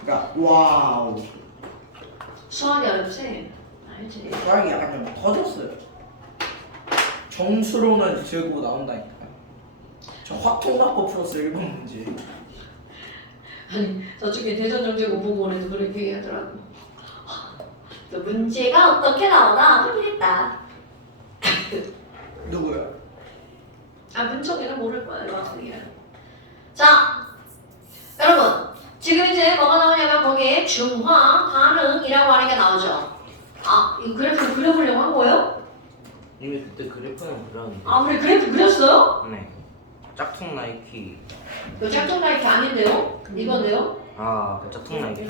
그러니까 와우. 수학이 어렵지? 알지? 수학이 약간 좀 터졌어요. 점수로는 들고 나온다니까. 저 화통납법 플러스 1번 문제. 아니 저쪽에 대전정제 공부원에서 그렇게 얘기하더라고. 또 문제가 어떻게 나오나 모르겠다. 누구야? 아 문청이는 모를 거야 이거. 자 여러분 지금 이제 뭐가 나오냐면 거기에 중화 반응이라고 하는 게 나오죠. 아 이거 그래프 그려보려고 한 거예요? 이미 그때 그래프는 그렸는데. 아 우리 그래프 그렸어요? 네. 짝퉁 나이키. 이거 짝퉁 라이트 아닌데요? 이건데요? 아, 그 짝퉁 나이키.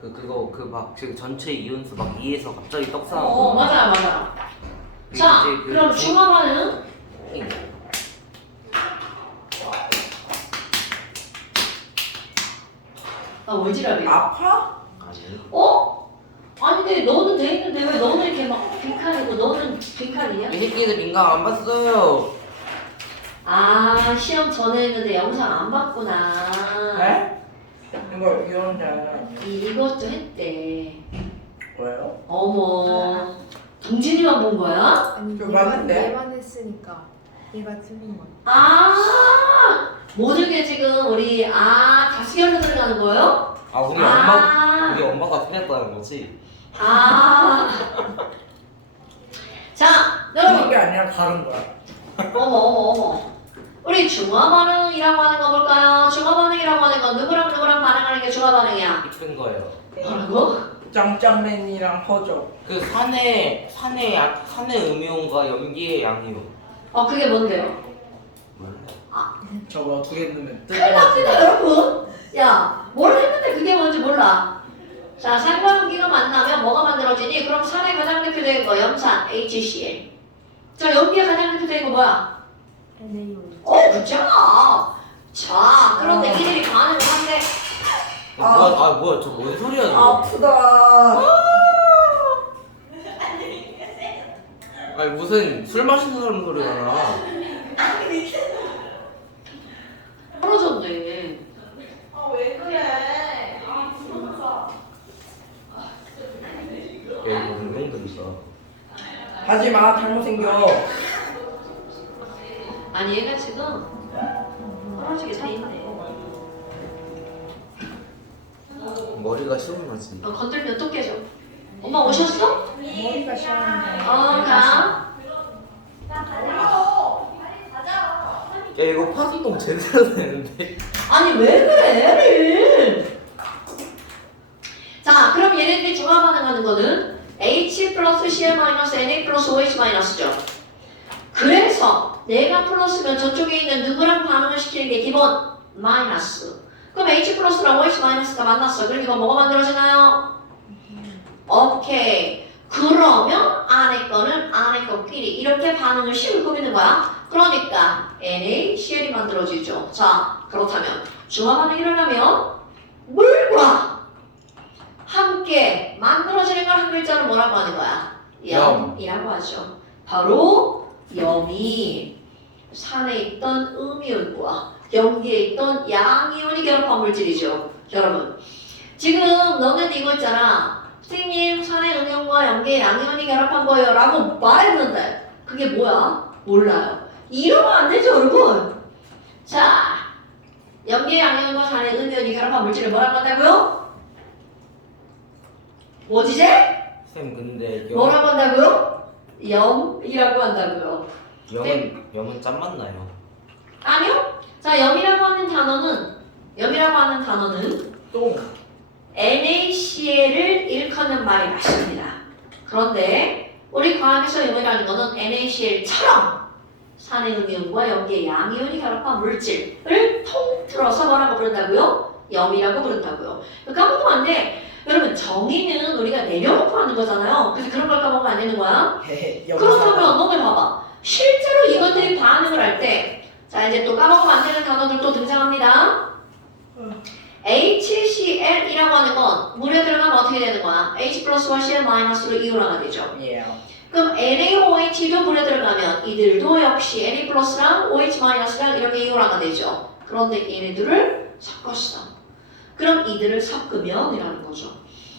그거 막 지금 전체 이온수 막 2에서 갑자기 떡상하고. 맞아요. 자 그럼 중화 반응 나 월지랄이야. 아파? 아니. 어? 아니 근데 너는 돼 있는데 왜 너는 이렇게 막 빈칸이고 너는 빈칸이냐? 이 새끼들 인강 안 봤어요. 아 시험 전에 했는데 영상 안 봤구나. 네? 이거 이런 게 아니라 이것도 했대. 뭐예요? 어머 동진이만 본 거야? 아니 저 맞는데? 얘만 했으니까 얘가 틀린 거야. 아 모든 게 지금 우리 다수결로 들어가는 거예요? 아, 우리 아. 엄마가 틀렸다는 거지. 자 그런 여러분 게 아니라 다른 거야. 어머 우리 중화 반응이라고 하는 거 볼까요? 중화 반응이라고 하는 건 누구랑 반응하는 게 중화 반응이야. 이쁜 거예요. 뭐라고? 짱짱맨이랑 허접. 그 산의 음이온과 염기의 양이온. 그게 뭔데요? 몰라. 저거 두 개 넣으면 끝납니다 뜨거워. 여러분. 야, 뭘 했는데 그게 뭔지 몰라. 자, 산과 염기가 만나면 뭐가 만들어지니? 그럼 산의 가장 대표적인 거 염산 HCl. 자, 염기가 가장 대표적인 거 뭐야? NaOH. 그렇잖아. 자, 그런데 이들이 반응을 한대. 뭐야, 저 뭔 소리야, 저거. 아프다. 아니, 무슨 술 마시는 사람 소리가 나. 떨어졌네. 왜 그래? 진짜. 야, 이거 운동된다. 하지마 잘못 생겨. 아니, 얘가 지금 떨어지게 돼 있네. 머리가 시원하지. 건들면 또 깨져. 엄마 오셨어? 머리가 시원한데. 가. 야, 이거 파손동 제대로 되는데. 아니 왜 그래 애를. 자 그럼 얘네들이 중화 반응하는 거는 H 플러스 Cl 마이너스 Na 플러스 OH 마이너스죠. 그래서 내가 플러스면 저쪽에 있는 누구랑 반응을 시키는 게 기본 마이너스. 그럼 H 플러스랑 OH 마이너스가 만났어. 그럼 이거 뭐가 만들어지나요? 오케이. 그러면 안에 거는 안에 거끼리 이렇게 반응을 식을 꾸미는 거야. 그러니까 NaCl이 만들어지죠. 자, 그렇다면 중화 반응이 일어나면 물과 함께 만들어지는 걸 한 글자로 뭐라고 하는 거야? 염이라고 하죠. 바로 염이 산에 있던 음이온과 염기에 있던 양이온이 결합한 물질이죠. 여러분, 지금 너네들 이거 있잖아. 선생님, 산의 음이온과 염기의 양이온이 결합한 거예요 라고 말했는데 그게 뭐야? 몰라요. 이러면 안 되죠, 여러분. 자, 염기의 양이온과 산의 음이온이 결합한 물질을 뭐라고 한다고요? 뭐지제? 쌤, 근데 뭐라고 한다고요? 염이라고 한다고요. 염은 짠 맞나요? 아니요. 자, 염이라고 하는 단어는 똥. NaCl을 일컫는 말이 맞습니다. 그런데 우리 과학에서 염이라는 것은 NaCl처럼 산의 음이온과 염기의 양이온이 결합한 물질을 통틀어서 뭐라고 부른다고요? 염이라고 부른다고요. 까먹으면 안 돼. 여러분 정의는 우리가 내려놓고 하는 거잖아요. 그래서 그런 걸 까먹으면 안 되는 거야. 그렇다면 너네 봐봐. 실제로 이것들이 반응을 할 때, 자 이제 또 까먹으면 안 되는 단어들 또 등장합니다. HCl이라고 하는 건 물에 들어가면 어떻게 되는 거야? H 플러스와 Cl 마이너스로 이온화가 되죠. 예. 그럼 NaOH도 물에 들어가면 이들도 역시 Na 플러스랑 OH 마이너스랑 이렇게 이온화가 되죠. 그런데 얘네들을 섞었어. 그럼 이들을 섞으면이라는 거죠.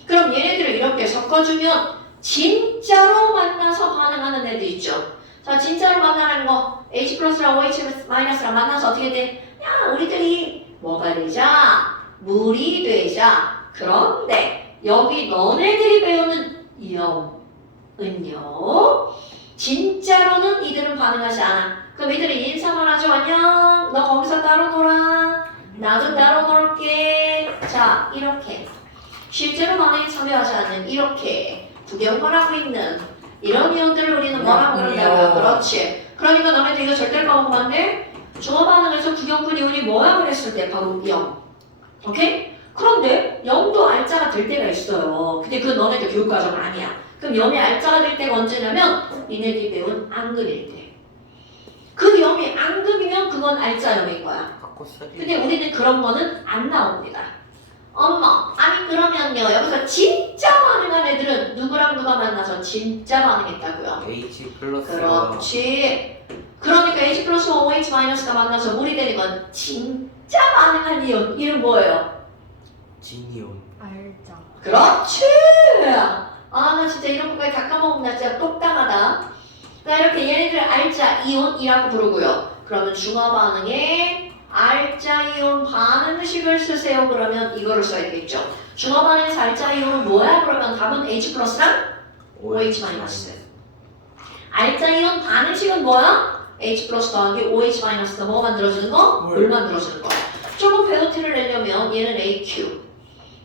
그럼 얘네들을 이렇게 섞어주면 진짜로 만나서 반응하는 애들 있죠. 자, 진짜로 만나는 거 H 플러스랑 OH 마이너스랑 만나서 어떻게 돼? 야, 우리들이 뭐가 되자? 물이 되자. 그런데 여기 너네들이 배우는 영은요, 진짜로는 이들은 반응하지 않아. 그럼 이들이 인사만 하죠. 안녕. 너 거기서 따로 놀아. 나도 따로 놀게. 자, 이렇게 실제로 반응에 참여하지 않는 이렇게 구경만 하고 있는 이런 이온들을 우리는 뭐라고 부른다고요? 그렇지. 그러니까 너네들 이거 절대 까먹으면 안 돼. 중화 반응에서 구경꾼 이온이 뭐야 그랬을 때 바로 0. 오케이? 그런데 0도 알짜가 될 때가 있어요. 근데 그건 너네들 교육과정 아니야. 그럼 0이 알짜가 될 때가 언제냐면 니네들이 배운 앙금일 때. 그 0이 앙금이면 그건 알짜 0인 거야. 근데 우리는 그런 거는 안 나옵니다. 엄마, 아니 그러면요 여기서 진짜 반응한 애들은 누구랑 누가 만나서 진짜 반응했다고요? H 플러스. 그렇지. 그러니까 H 플러스 OH 마이너스가 만나서 물이 되는 건 진짜 반응한 이온. 이름 뭐예요? 진이온. 알자. 그렇지. 아, 나 진짜 이런 것까지 다 까먹으면 나 진짜 똑당하다. 자, 이렇게 얘네들 알짜 이온이라고 부르고요. 그러면 중화 반응에 알짜 이온 반응식을 쓰세요. 그러면 이거를 써야 되겠죠. 중화 반응에서 알짜 이온은 뭐야? 그러면 답은 H 플러스랑 OH 마이너스. 알짜 이온 반응식은 뭐야? H 플러스 더하기 OH 마이너스가 뭐 만들어주는 거? 물 만들어주는 거. 조금 배우티를 내려면 얘는 AQ,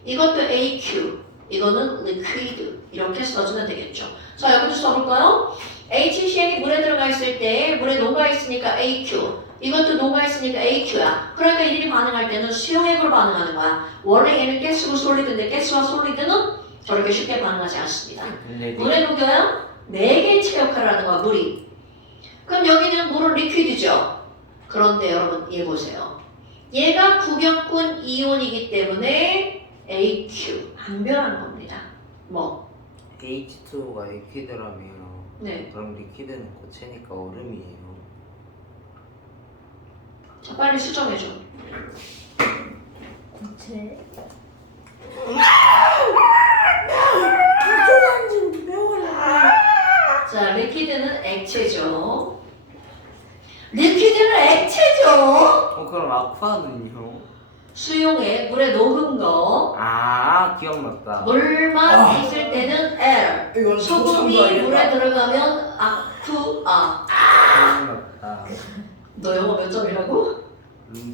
이것도 AQ, 이거는 liquid 이렇게 써주면 되겠죠. 자, 여기도 써볼까요? HCl이 물에 들어가 있을 때 물에 녹아 있으니까 AQ, 이것도 녹아 있으니까 AQ야. 그러니까 이들이 반응할 때는 수용액으로 반응하는 거야. 원래 얘는 가스고 솔리드인데 가스와 솔리드는 저렇게 쉽게 반응하지 않습니다. 물에 녹여야 4개의 체역할을 하는 거야, 물이. 그럼 여기는 물은 리퀴드죠. 그런데 여러분 얘 보세요. 얘가 구경꾼 이온이기 때문에 AQ 안 변하는 겁니다. 뭐? H2O가 리퀴드라며. 네. 그럼 리퀴드는 고체니까 얼음이에요. 자, 빨리 수정해줘. 고체. 자, 리퀴드는 액체죠. 리퀴드는 액체죠. 그럼 아쿠아는요? 수용액, 물에 녹은 거. 아, 기억났다. 물만 있을 때는 L. 이건 소금이 물에 들어가면 아쿠아. 기억났다. 너 영어 몇 점이라고?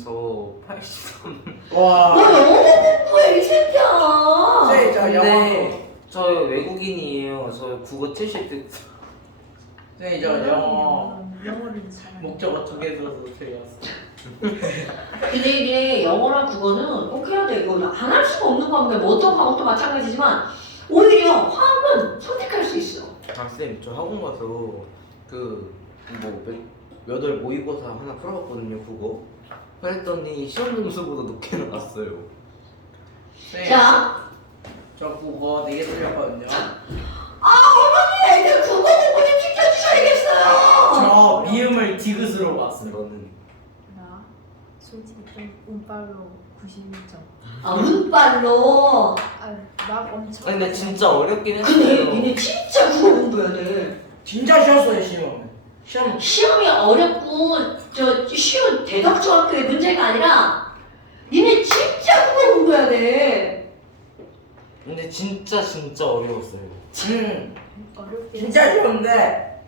저 83. 와. 너 영어 공부해, 이 새끼야. 네, 저 영어. 근데 저 외국인이에요. 저 국어 70점. 네, 저 영어 영어를 잘. 목적어 2개 써서 틀렸어. 근데 이게 영어랑 국어는 꼭 해야 돼. 이거 안 할 수가 없는 과목이야. 뭐 어떤 과목도 마찬가지지만 오히려 화학은 선택할 수 있어. 아, 쌤, 저 학원 가서 몇월 모의고사 하나 풀어봤거든요, 국어. 그랬더니 시험 점수보다 높게 나왔어요. 네, 자, 저 국어 4개 틀렸거든요. 어머니 애들 국어 공부 좀 시켜주셔야겠어요. 저 미음을 디귿으로 봤어요. 너는 나 솔직히 좀 운빨로 91점. 아, 운빨로. 막 엄청. 아니 근데 진짜 어렵긴 근데 했어요. 니네 진짜 국어 공부해야 돼. 진짜 쉬웠어요, 시험. 시험 시험이 어렵고 저 쉬운 대덕중학교의 문제가 아니라 니네 진짜 국어 공부해야 돼. 근데 진짜 어려웠어요. 어렵긴 진짜 쉬운데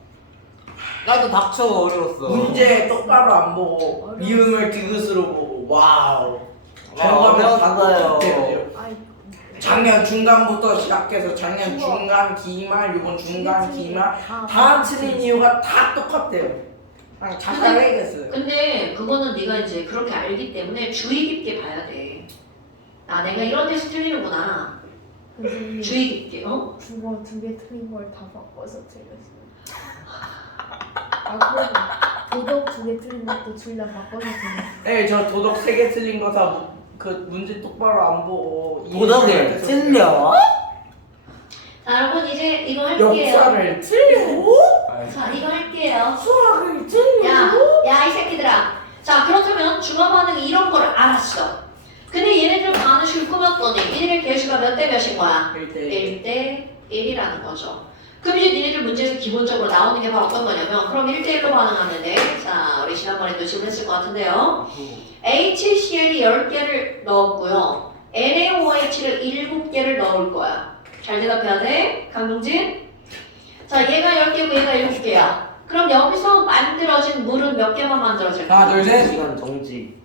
나도 닥쳐 어려웠어. 문제 똑바로 안 보고 미음을 디귿으로 보고 와우. 어려웠어요. 아이, 작년 중간부터 시작해서 작년 중간 기말 이번 중간 기말 다 틀린 이유가 다 똑같아요. 그냥 자살해야겠어요. 근데 그거는 네가 이제 그렇게 알기 때문에 주의 깊게 봐야 돼. 아, 내가 이런 데서 틀리는구나. 근데 주의 깊게, 어? 국어 2개 틀린 걸 다 바꿔서 틀렸어요. 아, 그리고 도덕 2개 틀린 것도 둘 다 바꿔서 틀렸어요. 네, 저 도덕 3개 틀린 거 다 그 문제 똑바로 안 보고 도덕을 이해해서 틀려? 자, 여러분 이제 이거 할게요. 역사를 틀리고 자, 이거 할게요. 수학을 틀리고 야, 이 새끼들아. 자, 그렇다면 중화 반응이 이런 거를 알았어. 근데 얘네들 반응식을 꾸몄거든. 했더니 1의 개수가 몇 대 몇인 거야? 1대 1대 1이라는 거죠. 그럼 이제 니네들 문제에서 기본적으로 나오는 게 바로 어떤 거냐면 그럼 1대 1로 반응하는데 자 우리 지난번에도 질문했을 것 같은데요. HCl이 10개를 넣었고요. NaOH를 7개를 넣을 거야. 잘 대답해야 돼. 강동진. 자 얘가 10개고 얘가 7개야. 그럼 여기서 만들어진 물은 몇 개만 만들어질까? 하나 둘셋 시간 정지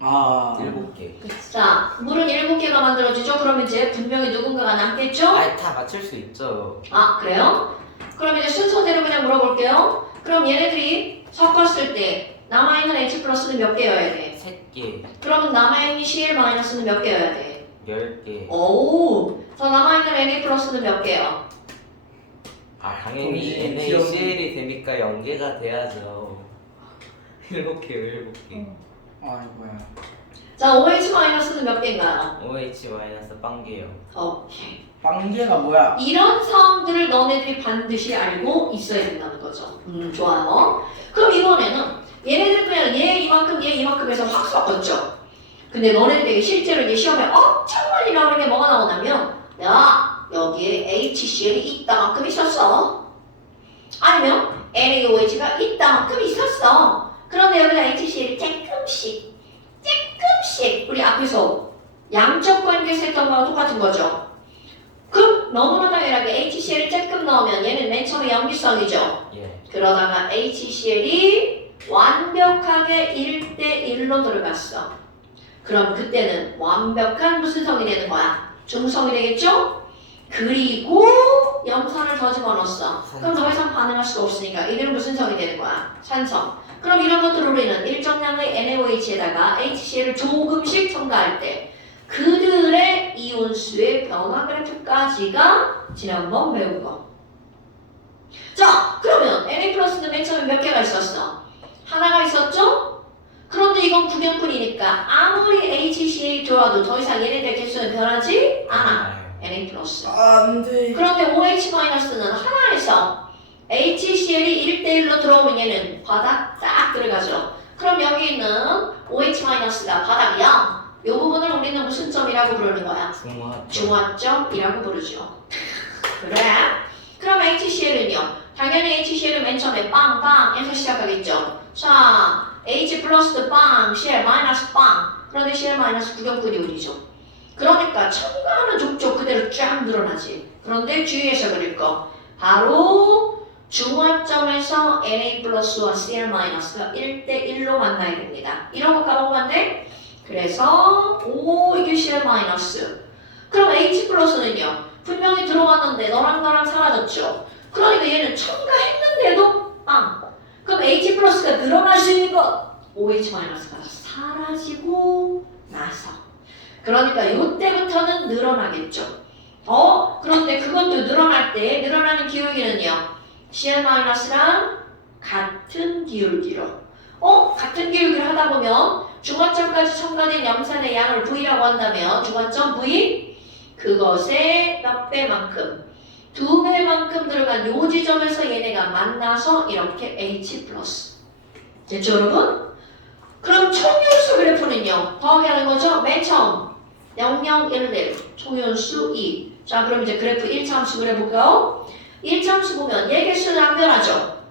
아 7개. 자 물은 7개가 만들어지죠. 그럼 이제 분명히 누군가가 남겠죠? 아이 다 맞출 수 있죠. 아 그래요? 그럼 이제 순서대로 그냥 물어볼게요. 그럼 얘네들이 섞었을 때 남아있는 H 플러스는 몇 개여야 돼? 3개, 그러면 남아있는 Cl 마이너스는 몇 개여야 돼? 10개. 오, 저 남아있는 Na 플러스는 몇 개요? 아 당연히 동시에 NaCl이 되니까 0개가 돼야죠. 7개요 7개. 아이고야 자 OH 마이너스는 몇 개인가요? OH 마이너스 빵개요. 오케이. 빵개가 뭐야? 이런 사항들을 너네들이 반드시 알고 있어야 된다는 거죠. 좋아요. 그럼 이번에는 얘네들 그냥 얘 이만큼 얘 이만큼 해서 확 섞었죠. 근데 너네들에게 실제로 이제 시험에 엄청 많이 나오는 게 뭐가 나오냐면 야 여기에 HCl이 이따만큼 있었어. 아니면 NaOH가 이따만큼 있었어. 그런데 여기다 HCl이 조금씩 우리 앞에서 양적 관계에서 했던 거랑 똑같은 거죠. 그럼 너무나 당연하게 HCl을 조금 넣으면 얘는 맨 처음에 염기성이죠. 예. 그러다가 HCl이 완벽하게 1대1로 들어갔어. 그럼 그때는 완벽한 무슨 성이 되는 거야? 중성이 되겠죠? 그리고 염산을 더 집어넣었어. 그럼 더 이상 반응할 수가 없으니까 이들은 무슨 성이 되는 거야? 산성. 그럼 이런 것들을 우리는 일정량의 NaOH에다가 HCl을 조금씩 첨가할 때 그들의 이온수의 변화 그래프까지가 지난번 배운 거. 자, 그러면 Na 플러스는 맨 처음에 몇 개가 있었어? 하나가 있었죠? 그런데 이건 구경꾼이니까 아무리 HCl 좋아도 더 이상 얘네들 개수는 변하지 않아. Na 플러스. 안돼 그런데 OH-는 하나에서 HCl이 1대1로 들어오면 얘는 바닥 딱 들어가죠. 그럼 여기 있는 OH-가 바닥이야. 이 부분을 우리는 무슨 점이라고 부르는 거야? 중화점. 중화점이라고 부르죠. 그래? 그럼 HCl은요? 당연히 HCl은 맨 처음에 빵빵에서 시작하겠죠. 자, H 플러스 빵, Cl 마이너스 빵. 그런데 Cl 마이너스 구경꾼이 우리죠. 그러니까 첨가하는 족족 그대로 쫙 늘어나지. 그런데 주의해서 그릴 거. 바로 중화점에서 Na 플러스와 Cl 마이너스가 1대1로 만나야 됩니다. 이런 거 까먹으면 안 돼? 그래서 이게 Cl 마이너스. 그럼 H 플러스는요? 분명히 들어왔는데 너랑 나랑 사라졌죠? 그러니까 얘는 첨가했는데도 빵. 그럼 H 플러스가 늘어날 수 있는 것 OH 마이너스가 사라지고 나서. 그러니까 이때부터는 늘어나겠죠. 그런데 그것도 늘어날 때 늘어나는 기울기는요. Cl 마이너스랑 같은 기울기로. 같은 기울기를 하다 보면 중화점까지 첨가된 염산의 양을 V라고 한다면 중화점 V 그것의 몇 배만큼 2배만큼 들어간 요 지점에서 얘네가 만나서 이렇게 H 플러스. 됐죠 여러분? 그럼 총연수 그래프는요. 더하게 하는 거죠? 맨 처음 0, 0, 1, 1 총연수 2. 자 그럼 이제 그래프 1차 함수를 해볼까요? 1차 함수 보면 얘 개수는 안 변하죠.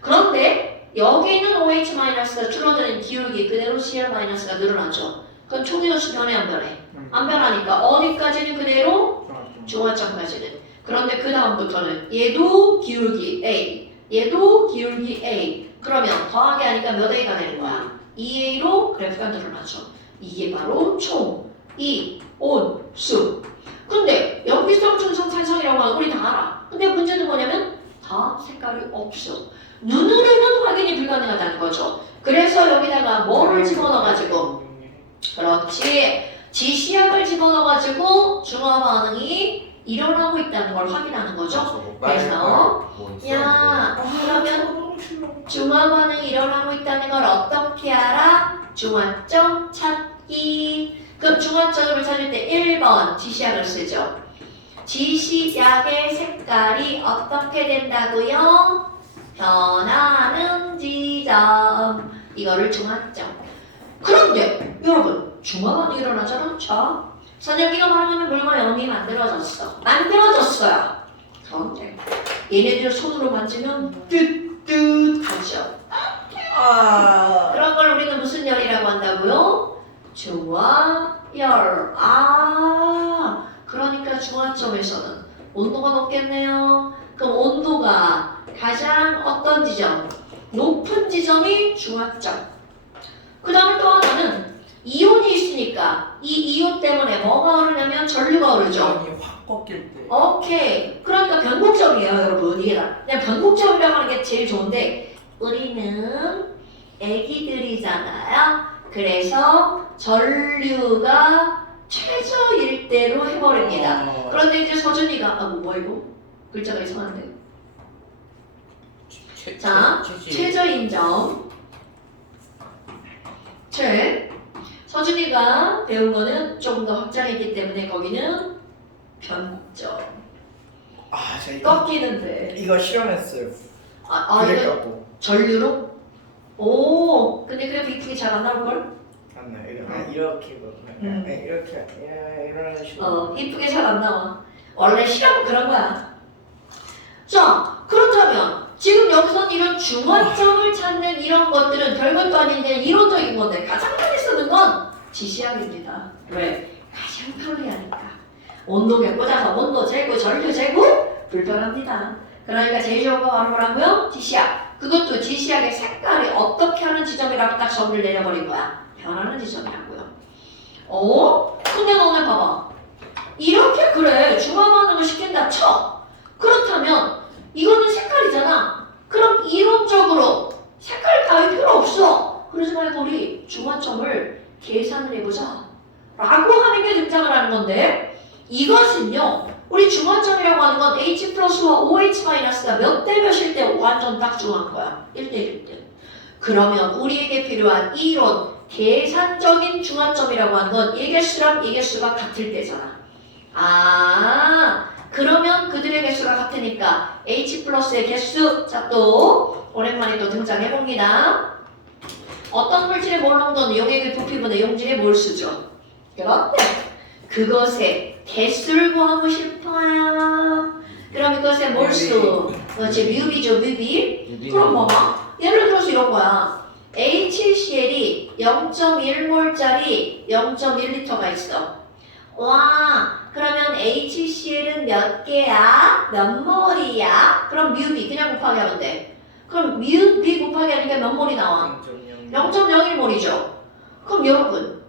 그런데 여기 있는 OH-가 줄어드는 기울기 그대로 Cl-가 늘어나죠. 그건 총연수 변해 안 변해? 안 변하니까 어디까지는 그대로? 중화점까지는. 그런데 그 다음부터는 얘도 기울기 A, 얘도 기울기 A. 그러면 더하게 하니까 몇 A가 되는 거야? 2A로 그래프가 늘어나죠. 이게 바로 총, 이온수. 근데 염기성, 중성, 산성이라고 하는 우리 다 알아. 근데 문제는 뭐냐면 다 색깔이 없어. 눈으로는 확인이 불가능하다는 거죠. 그래서 여기다가 뭐를 집어넣어가지고 그렇지. 지시약을 집어넣어가지고 중화 반응이 일어나고 있다는 걸 확인하는 거죠. 그래서 야 그러면 중화 반응이 일어나고 있다는 걸 어떻게 알아? 중화점 찾기. 그럼 중화점을 찾을 때 1번 지시약을 쓰죠. 지시약의 색깔이 어떻게 된다고요? 변하는 지점. 이거를 중화점. 그런데 여러분 중화반응이 일어나잖아. 자 선생님이가 말하면 물과 염이 만들어졌어요. 그런데 얘네들 손으로 만지면 뜨뜻하죠. 아. 그런 걸 우리는 무슨 열이라고 한다고요? 중화열. 그러니까 중화점에서는 온도가 높겠네요. 그럼 온도가 가장 어떤 지점? 높은 지점이 중화점. 그 다음에 또 하나는 이온이 있으니까 이 이온 때문에 뭐가 오르냐면 전류가 오르죠. 점이 확 꺾일 때. 오케이. 그러니까 변곡점이에요, 여러분. 이게 다. 그냥 변곡점이라고 하는 게 제일 좋은데 우리는 애기들이잖아요. 그래서 전류가 최저일 대로 해버립니다. 그런데 이제 서준이가 뭐야 이거? 글자가 이상한데. 자, 최저인 점. 서준이가 배운 거는 조금 더 확장했기 때문에 거기는 변곡점. 아, 제가 이거, 꺾이는데. 이거 실험했어요. 이거 그래갖고 전류로? 오, 근데 그래 이쁘게 잘 안 나올걸? 안 나요. 이거 이렇게 이렇게 이런 식으로. 이쁘게 잘 안 나와. 원래 실험은 그런 거야. 자, 그렇다면 지금 여기서 이런 중화점을 찾는 이런 것들은 별것도 아닌데 이론적인 건데 가장 많이 쓰는 건 지시학입니다. 왜? 가장 편리하니까. 온도계 꽂아서 온도 재고 전류 재고 불편합니다. 그러니까 제일 좋은 거 바로 뭐라고요? 지시학. 그것도 지시학의 색깔이 어떻게 하는 지점이라고 딱 점을 내려버린 거야. 변하는 지점이라고요. 근데 너네 봐봐. 이렇게 그래 중화 반응을 시킨다 쳐. 그렇다면 이거는 색깔이잖아. 그럼 이론적으로 색깔 따위 필요 없어. 그러지 말고 우리 중화점을 계산을 해보자 라고 하는 게 등장을 하는 건데 이것은요 우리 중화점이라고 하는 건 H 플러스와 OH 마이너스가 몇 대 몇일 때 완전 딱 중요한 거야. 1대 1일 때. 그러면 우리에게 필요한 이론 계산적인 중화점이라고 하는 건 이 개수랑 이 개수가 같을 때잖아. 그러면 그들의 개수가 같으니까 H 플러스의 개수. 자, 또 오랜만에 또 등장해봅니다. 어떤 물질의 몰 농도는 용액의 부피분의 용질의 몰수죠. 그런데 그것의 개수를 구하고 싶어요. 그럼 이것의 몰수 그렇지 뮤비죠. 뮤비. 그럼 봐봐. 예를 들어서 이런 거야. HCl이 0.1몰짜리 0.1리터가 있어. 와, 그러면 HCl은 몇 개야? 몇 몰이야? 그럼 뮤비 그냥 곱하기 하면 돼. 그럼 뮤비 곱하기 하니까 몇 몰이 나와? 0.01몰이죠. 그럼 여러분,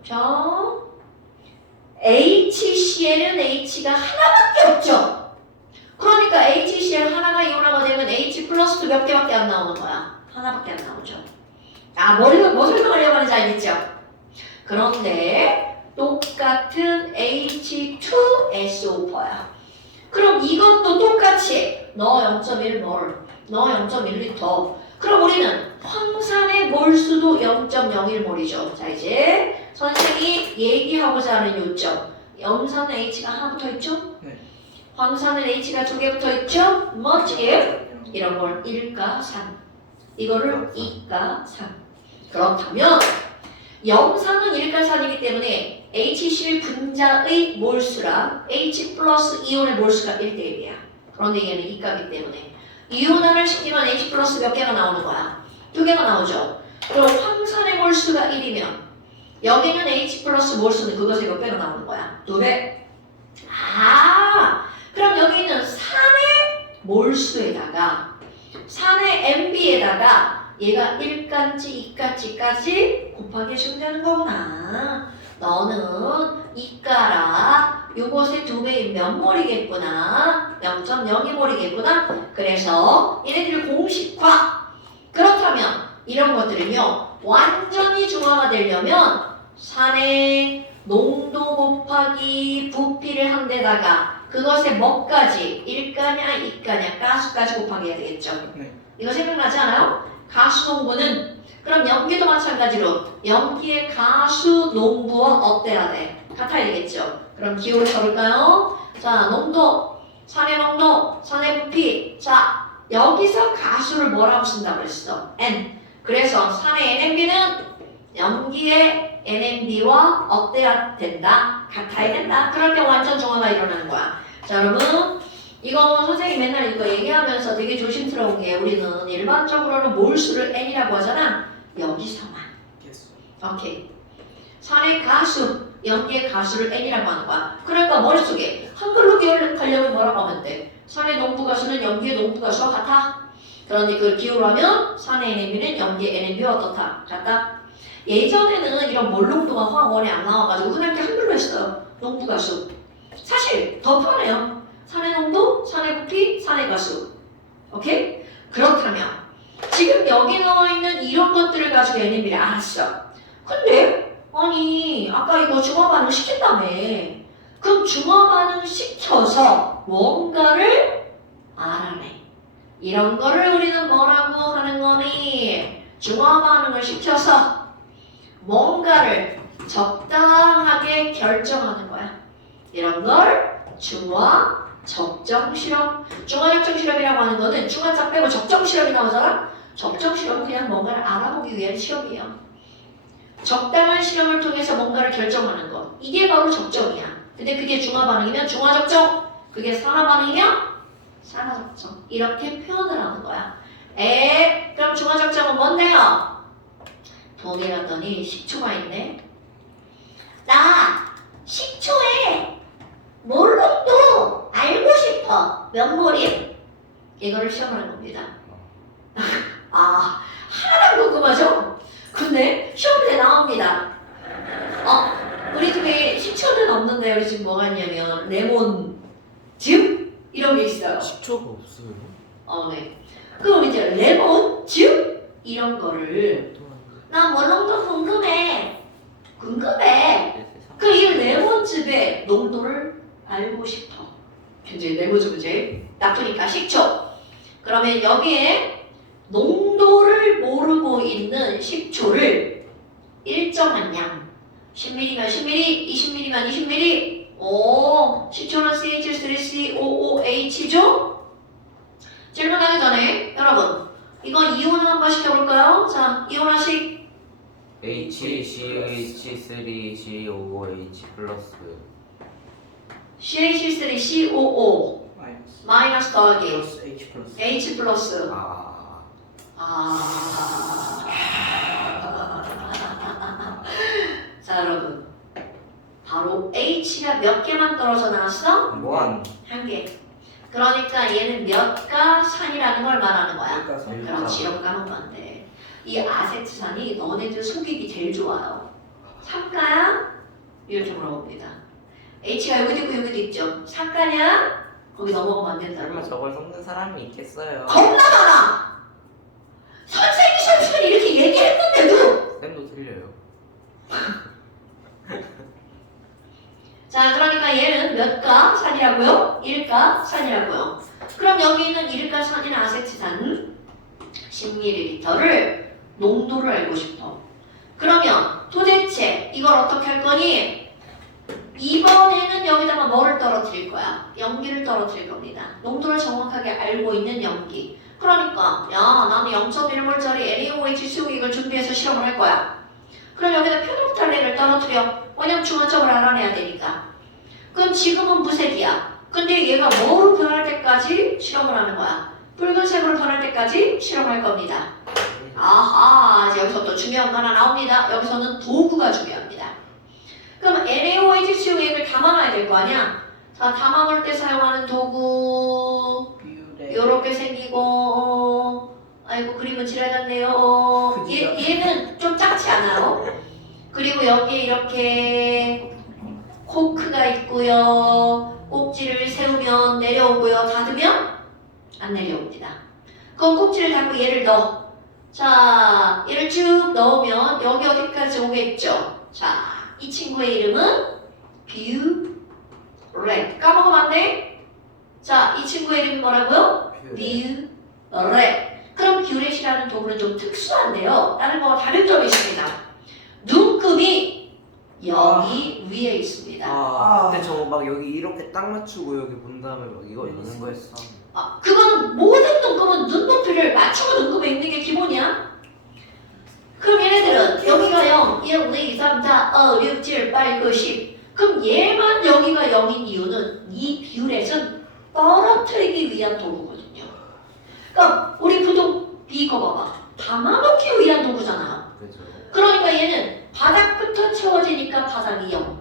HCl은 H가 하나밖에 없죠. 그러니까 HCl 하나가 이온화가 되면 H 플러스도 몇 개밖에 안 나오는 거야. 하나밖에 안 나오죠. 뭐 설명하려고 하는지 알겠죠? 그런데 똑같은 H2SO4야. 그럼 이것도 똑같이 너 0.1몰, 너 0.1리터. 그럼 우리는 황산의 몰수도 0.01몰이죠. 자, 이제 선생님이 얘기하고자 하는 요점. 염산은 H가 하나 붙어 있죠? 네. 황산은 H가 두 개 붙어 있죠? 뭐지? 이런 걸 1가 3. 이거를 2가 3. 그렇다면 염산은 1가 3이기 때문에 HCl 분자의 몰수랑 H 플러스 이온의 몰수가 1대1이야. 그런데 얘는 2가기 때문에 이온화를 시키면 H 플러스 몇 개가 나오는 거야? 2개가 나오죠. 그럼 황산의 몰수가 1이면 여기는 H 플러스 몰수는 그것의 몇 배가 나오는 거야? 2배. 그럼 여기 있는 산의 몰수에다가 산의 MB에다가 얘가 1가지, 2가지까지 곱하기 해주면 되는 거구나. 너는 2가라. 요것의 2배인 몇 몰이겠구나. 0.02몰이겠구나. 그래서 얘네들 공식화. 그렇다면 이런 것들은요. 완전히 중화가 되려면 산의 농도 곱하기 부피를 한 데다가 그것의 뭐까지 1가냐 2가냐 가수까지 곱하기 해야 되겠죠. 네. 이거 생각나지 않아요? 가수 농부는 그럼 염기도 마찬가지로 염기의 가수 농부와 어때야 돼? 같아야 되겠죠. 그럼 기호를 적을까요? 자, 농도, 산의 농도, 산의 부피. 자, 여기서 가수를 뭐라고 쓴다고 그랬어? N. 그래서 산의 NMB는 염기의 NMB와 어때야 된다? 같아야 된다. 그럴 때 완전 중화가 일어나는 거야. 자, 여러분. 이거 선생님이 맨날 이거 얘기하면서 되게 조심스러운 게 우리는 일반적으로는 몰수를 n이라고 하잖아. 여기서만. 오케이. 산의 가수, 연기의 가수를 n이라고 하는 거야. 그러니까 머릿속에 한글로 기억하려면 뭐라고 하면 돼? 산의 농부 가수는 연기의 농부 가수와 같아. 그런데 그걸 기호로 하면 산의 NMB는 연기의 NMB와 어떻다? 같다. 예전에는 이런 몰롱도가 화학원에 안 나와가지고 그냥 이렇게 한글로 했어요. 농부 가수. 사실 더 편해요. 산의 농도, 산의 부피, 산의 가수. 오케이? 그렇다면 지금 여기 나와 있는 이런 것들을 가지고 NMB를 알았어. 근데 아니 아까 이거 중화 반응 시킨다며. 그럼 중화 반응 시켜서 뭔가를 알아내. 이런 거를 우리는 뭐라고 하는 거니? 중화 반응을 시켜서 뭔가를 적당하게 결정하는 거야. 이런 걸 중화 적정 실험. 중화 적정 실험이라고 하는 거는 중화자 빼고 적정 실험이 나오잖아. 적정 실험은 그냥 뭔가를 알아보기 위한 실험이에요. 적당한 실험을 통해서 뭔가를 결정하는 것. 이게 바로 적정이야. 근데 그게 중화 반응이면 중화 적정. 그게 산화 반응이면 산화 적정. 이렇게 표현을 하는 거야. 그럼 중화 적정은 뭔데요? 동해 갔더니 식초가 있네. 나 식초에 몰롱도 알고 싶어. 몇 몰임? 이거를 시험하는 겁니다. 아, 하나도 궁금하죠? 근데 시험에 나옵니다. 우리 집에 식초는 없는데 우리 집 뭐가 있냐면 레몬즙? 이런 게 있어요. 식초가 없어요. 네. 그럼 이제 레몬즙? 이런 거를 나 몰롱도 궁금해. 그 이 레몬즙의 농도를 알고 싶어. 굉장히 레몬즙은 이제 나쁘니까 식초. 그러면 여기에 농도를 모르고 있는 식초를 일정한 양 10ml면 10ml, 20ml면 20ml. 오, 식초는 CH3COOH죠? 질문하기 전에 여러분 이거 이온을 한번 시켜볼까요? 자, 이온화식 HCH3COOH 플러스 CH3COO 마이너스 더하기 플러스 H 플러스. H 플러스. 자, 여러분 바로 H가 몇 개만 떨어져 나왔어? 뭐한 한 개. 그러니까 얘는 몇가 산이라는 걸 말하는 거야. 그러니까 그렇지, 이런 거 까먹으면 안 돼. 이 아세트산이 너네들 속이기 제일 좋아요. 3가야? 이렇게 물어봅니다. H가 여기도 있고 여기도 있죠. 3가냐? 거기 넘어가면 안 된다. 설마 저걸 섞는 사람이 있겠어요? 겁나 많아! 선생님이 이렇게 얘기했는데도! 쌤도 틀려요. 자, 그러니까 얘는 몇가 산이라고요? 1가 산이라고요. 그럼 여기 있는 1가 산인 아세트산 10ml를 농도를 알고 싶어. 그러면 도대체 이걸 어떻게 할 거니? 이번에는 여기다가 뭐를 떨어뜨릴 거야? 연기를 떨어뜨릴 겁니다. 농도를 정확하게 알고 있는 연기. 그러니까 야, 나는 0.1몰짜리 NaOH 이걸 준비해서 실험을 할 거야. 그럼 여기다 페놀프탈렌을 떨어뜨려. 왜냐면 중화점을 알아내야 되니까. 그럼 지금은 무색이야. 근데 얘가 뭐로 변할 때까지 실험을 하는 거야? 붉은색으로 변할 때까지 실험할 겁니다. 아하, 여기서 또 중요한 거 하나 나옵니다. 여기서는 도구가 중요합니다. 그럼 NaOH 담아놔야 될 거 아니야? 자, 담아볼 때 사용하는 도구 요렇게 생기고 아이고 그림은 지랄났네요. 얘는 좀 작지 않아요? 그리고 여기에 이렇게 코크가 있고요. 꼭지를 세우면 내려오고요. 닫으면 안 내려옵니다. 그럼 꼭지를 닫고 얘를 넣어. 자, 얘를 쭉 넣으면 여기 어디까지 오겠죠? 자, 이 친구의 이름은 뷰렛. 까먹으면 안 돼? 자, 이 친구의 이름이 뭐라고요? 뷰렛. 그럼 뷰렛이라는 도구는 좀 특수한데요. 다른 거와 다른 점이 있습니다. 눈금이 여기 위에 있습니다. 근데 저거 막 여기 이렇게 딱 맞추고 여기 본 다음에 막 이거 있는 거였어. 그건 모든 눈금은 눈높이를 맞추고 눈금에 있는 게 기본이야. 그럼 얘네들은 여기가 0, 1, 2, 3, 4, 5, 6, 7, 8, 9, 10 그럼 얘만 여기가 0인 이유는 이 비율에선 떨어뜨리기 위한 도구거든요. 그러니까 우리 보통 비거 봐봐. 담아놓기 위한 도구잖아요. 그죠. 그러니까 얘는 바닥부터 채워지니까 바닥이 0.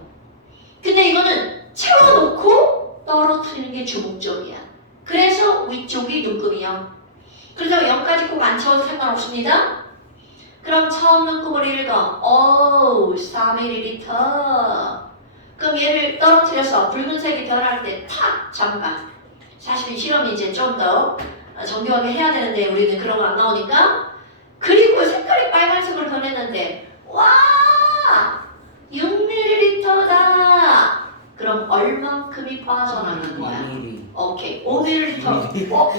근데 이거는 채워놓고 떨어뜨리는 게 주목적이야. 그래서 위쪽이 눈금이 0. 그래서 0까지 꼭 안 채워도 상관없습니다. 그럼 처음 눈금을 읽어. 오, 3ml. 그럼 얘를 떨어뜨려서 붉은색이 변할 때 탁 잠깐. 사실 실험이 이제 좀 더 정교하게 해야 되는데 우리는 그런 거 안 나오니까. 그리고 색깔이 빨간색으로 변했는데 와! 6ml다. 그럼 얼만큼이 빠져나가는 거야? 2mm. 오케이. 5ml. 어?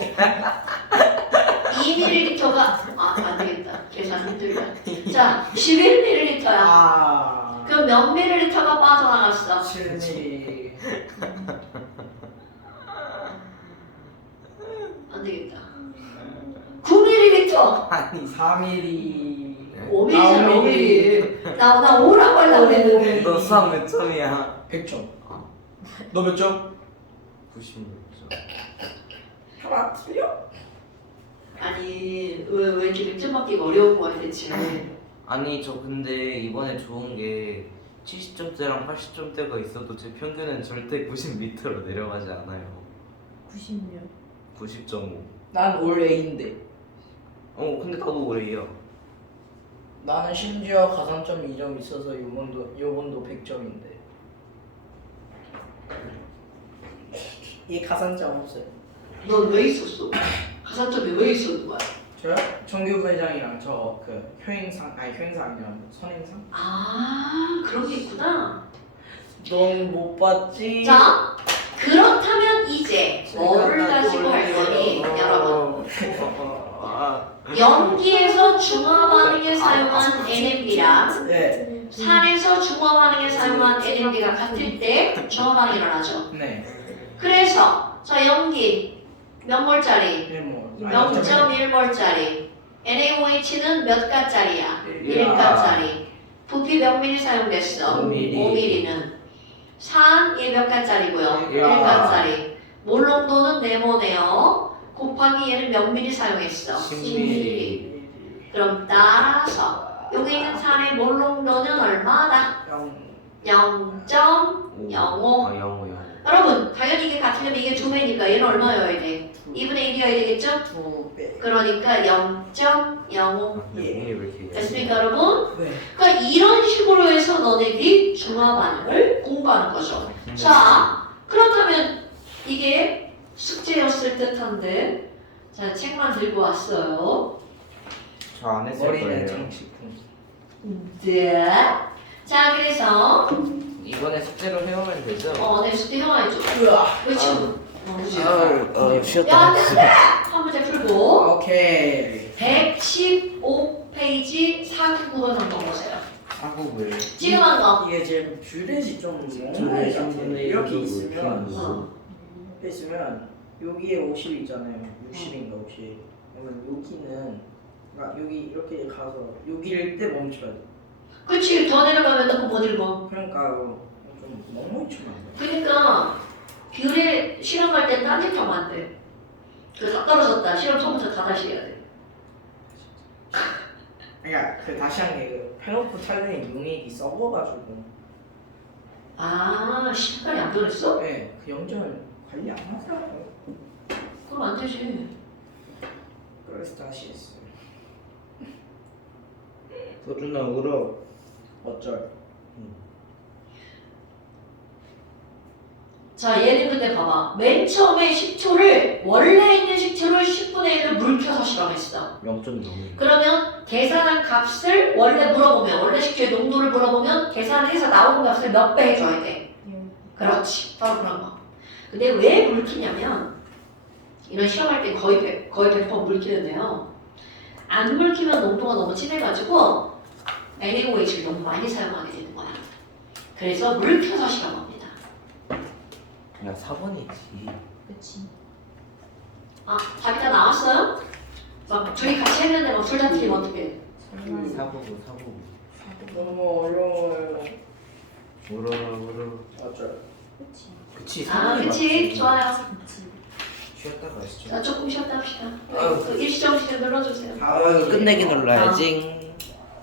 2ml가 안 되겠다. 계산 힘들다. 자, 11ml야. 아. 그럼 몇 ml가 빠져나갔어? 7mm. 안 되겠다. 9ml. 아니 4mm. 5mm잖아. 5mm. 나 5라고 하려고 했는데. 너 수학 몇 점이야? 100점. 너 몇 점? 96점. 하나 틀려? 아니 왜 이렇게 100점 받기가 어려운 거야 대체. 아니 저 근데 이번에 좋은 게 70점대랑 80점대가 있어도 제 평균은 절대 90m로 내려가지 않아요. 90몇? 90.5. 난 올 A인데. 근데 나도 올해야. 나는 심지어 가산점 2점 있어서 요번도 100점인데. 얘 가산점 없어요. 넌 왜 있었어? 가산점이 왜 있었는 거야? 저요? 정규 부회장이랑 저 그 효행상 아니라 선행상? 아 그런 게 있구나. 넌 못 봤지? 자 그렇다면 이제 뭐를 가지고 할 거니 여러분? 연기에서 중화 반응에 사용한 NMB랑 네. 산에서 중화 반응에 사용한 NMB가 같을 때 중화 반응이 일어나죠. 네. 그래서 자 연기 몇 몰짜리? 1몰. 0.1몰짜리. NaOH는 몇 가짜리야? 1가짜리. 부피 몇 미리 사용됐어? 5mm. 5mm는. 산 얘 몇 가짜리고요? 1. 1가짜리. 몰롱도는 네모네요. 곱하기 얘는 몇 미리 사용했어? 10mm. 그럼 따라서 여기 있는 산의 몰롱도는 얼마다? 0.05. 0.05. 여러분 당연히 이게 같으려면 이게 2배니까 얘는 얼마여야 돼? 2분의 1이어야 되겠죠? 2배. 그러니까 0.05 예. 됐습니까 여러분? 네. 그러니까 이런 식으로 해서 너네들이 중화 반응을 공부하는 거죠. 자 그렇다면 이게 숙제였을 듯한데 자 책만 들고 왔어요. 저 안 했을 머리는 거예요. 장식품. 네. 자 그래서 이번에 숙제로 해오면 되죠? 내 숙제 형아해줘. 으아. 외치고. 쉬었다. 야 됐네. 한 문제 풀고 오케이. 115페이지 499번 한번 보세요. 사고를. 지금 한 거. 이게 지금 뷰렛이 좀 뷰렛이 멍멍이 좀 같은데 이렇게 좀 있으면 어. 이렇게 있으면 여기에 50 있잖아요. 60인가 50. 그러면 여기는 그러니까 여기 이렇게 가서 여기를 때 멈춰야 돼. 그치 더 내려가면 너무 못 읽어. 그러니까 좀 멍멍이 치면 안 돼. 그러니까 뷰레 실험 갈 땐 딴짓 하면 안 돼. 그래서 다 떨어졌다. 실험 처음부터 다 다시 해야 돼. 그러니까 그 다시 한 게 그 페노프탈렌 용액이 썩어가지고 아 시간이 안 변했어? 네, 그 염증을 관리 안 하더라고요. 그럼 안 되지. 그래서 다시 했어요. 서준아 울어. 어쩔. 자 얘는 근데 봐봐. 맨 처음에 식초를 원래 있는 식초를 10분의 1로 물 켜서 실험했어. 0.0. 그러면 계산한 값을 원래 물어보면 원래 식초의 농도를 물어보면 계산해서 나오는 값을 몇 배 해줘야 돼. 그렇지. 바로 그런 거. 근데 왜 물 키냐면 이런 시험할 때 거의 100% 물 키는데요. 안 물 키면 농도가 너무 진해가지고 NaOH를 너무 많이 사용하게 되는 거야. 그래서 물 켜서 실험합니다. 야 4번이지. 그치. 아, 답이 다 나왔어요? 막 둘이 같이 했는데 막 둘 다 틀리면 어떡해? 설마 사보고. 너무 어려워요. 울어라 울어. 맞아요. 그치. 그치. 아, 상황이 그치. 맞지. 좋아요. 그치. 쉬었다가 하시죠. 자, 조금 쉬었다 합시다. 아유. 그 일시정지 좀 눌러주세요. 이거 끝내기 눌러야지.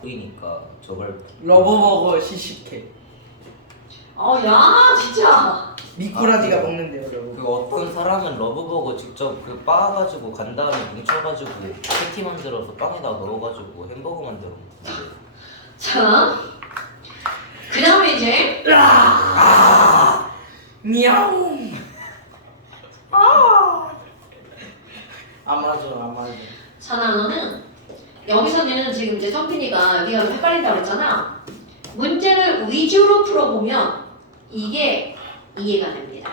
보이니까 저걸 러브버거 시식회. 야, 진짜. 미꾸라지가 아, 먹는데요, 여러분. 그 어떤 사람은 러브버거 직접 그 빻아가지고 간 다음에 뭉쳐가지고 패티 만들어서 빵에다 넣어가지고 햄버거 만들어 먹는데. 자, 그 다음에 이제 미야옹. 아마존. 자나 너는 여기서는 지금 이제 성빈이가 여기가 헷갈린다고 했잖아. 문제를 위주로 풀어보면 이게 이해가 됩니다.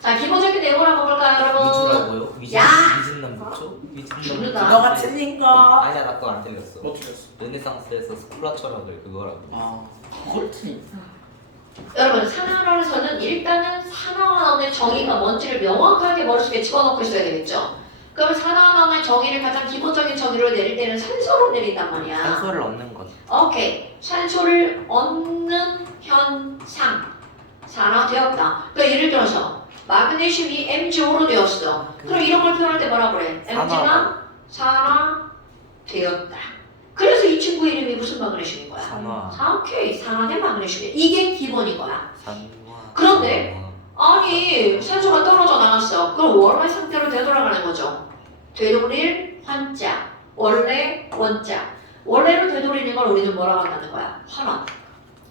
자, 기본적인 내용을 한번 볼까요, 여러분? 미주라고요? 야! 미진남 미쳐? 미진남 죽는다. 너가 틀린 거. 아니야 나 그거 안 틀렸어. 뭐 틀렸어? 르네상스에서 스콜라 철학을 그거라고. 아, 그걸 틀린. 여러분, 산화론에서는 일단은 산화원의 정의가 뭔지를 명확하게 머릿속에 집어넣고 있어야 되겠죠? 그럼 산화원의 정의를 가장 기본적인 정의로 내릴 때는 산소로 내린단 말이야. 산소를 얻는 것. 오케이. 산소를 얻는 현상. 산화되었다. 그러니까 예를 들어서 마그네슘이 MgO로 되었어. 그럼 이런 걸 표현할 때 뭐라 그래? Mg가 산화되었다. 그래서 이 친구 이름이 무슨 마그네슘인 거야? 산화. 오케이. 산화된 마그네슘이야. 이게 기본인 거야. 산화. 그런데 아니 산소가 떨어져 나갔어. 그럼 원래 상태로 되돌아가는 거죠. 되돌릴 환자, 원래 원자. 원래로 되돌리는 걸 우리는 뭐라고 한다는 거야? 환원.